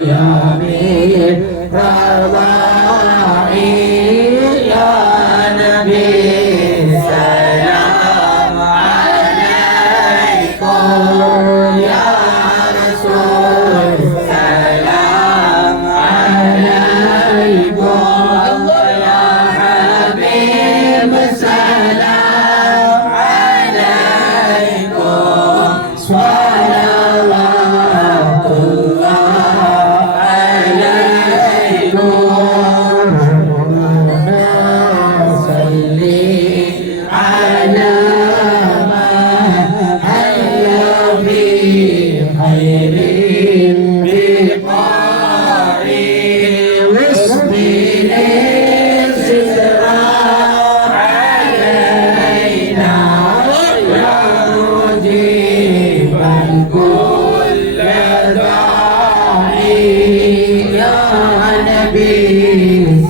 يا بيت رضاعي يا نبي سلام عليكم يا رسول سلام عليكم يا حبيب سلام عليكم صلوات الله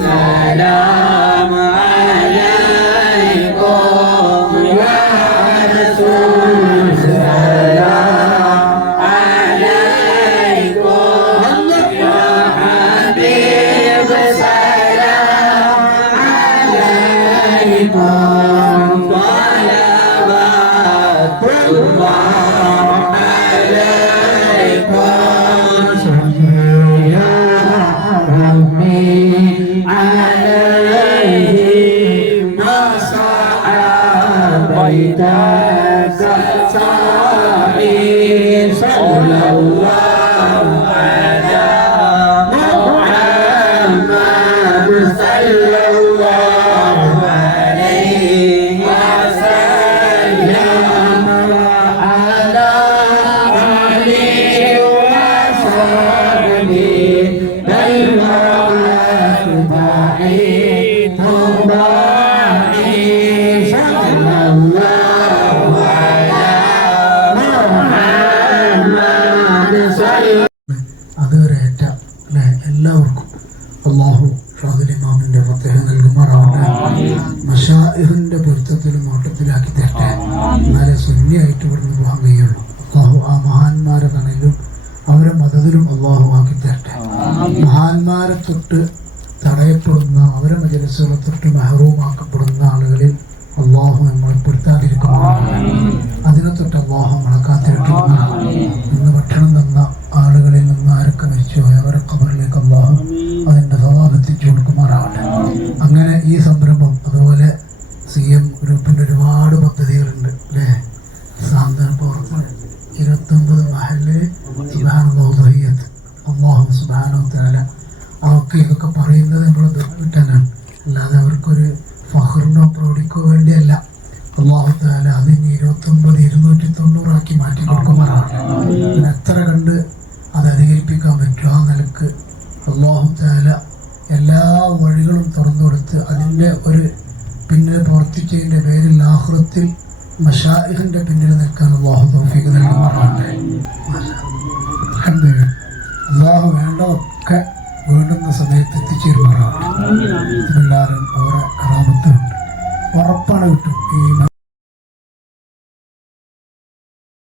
سلام عليكم يا رسول سلام عليكم يا حبيب سلام عليكم صلوات الله عليكم يا ربي عليهم وصحابيتك الصالحين صلى الله على محمد صلى الله عليه وسلم وعلى آله وصحبه അതുവരെയേറ്റ എല്ലാവർക്കും അള്ളാഹു ഷാദുൽ ഇമാമിന്റെ ഫതഹ് നൽകുമാറാവട്ടെ. മശായിഖിന്റെ പൊരുത്തത്തിലും നോട്ടത്തിലാക്കി തരട്ടെ. എന്നാലേ സുന്നിയായിട്ട് ഇവിടുന്ന് പോകാൻ കഴിയുള്ളൂ. അള്ളാഹു ആ മഹാന്മാരെ തണലും അവരെ മദതിലും അള്ളാഹു ആക്കി തരട്ടെ. മഹാന്മാരെ തൊട്ട് തടയപ്പെടുന്ന അവരെ മജലിസുകളെ തൊട്ട് മഹറൂമാക്കപ്പെടുന്ന ആളുകളിൽ അള്ളാഹു നമ്മളെ പെടുത്താതിരിക്കുമാറാവട്ടെ. അതിനെ തൊട്ട് അള്ളാഹു നമ്മളെ കാത്തിരിക്കുമാറാവട്ടെ. ഇന്ന് ഭക്ഷണം തന്ന ആളുകളിൽ നിന്ന് ആരൊക്കെ മരിച്ചു അവരെ ഖബറിലേക്ക് അള്ളാഹു അതിൻ്റെ സവാബ് എത്തിച്ചു കൊടുക്കുമാറാവട്ടെ. അങ്ങനെ ഈ സംരംഭം അതുപോലെ CM ഗ്രൂപ്പിൻ്റെ ഒരുപാട് പദ്ധതികളുണ്ട് അല്ലേ. സാന്ത്വന പ്രവർത്തനം 29 മഹല്ല് സുബ്ഹാനല്ലാഹ് അള്ളാഹു സുബ്ഹാനഹു തആല അതൊക്കെ ഇതൊക്കെ പറയുന്നത് നമ്മൾ കിട്ടാനാണ്, അല്ലാതെ അവർക്കൊരു ഫഖറിനോ പ്രൗഢിക്കോ വേണ്ടിയല്ല. അള്ളാഹു തആല അതിന് 29 290 മാറ്റി കൊടുക്കുമാറാവട്ടെ. എത്ര കണ്ട് അത് അധികരിപ്പിക്കാൻ പറ്റും ആ നിലക്ക് അള്ളാഹു തആല എല്ലാ വഴികളും തുറന്നു കൊടുത്ത് അതിൻ്റെ ഒരു പിന്നിൽ പ്രവർത്തിച്ചതിൻ്റെ പേരിൽ ആഖിറത്തിൽ മശായിഖിൻ്റെ പിന്നിൽ നിൽക്കാൻ അള്ളാഹു തൗഫീഖ് നൽകുമാറാവട്ടെ.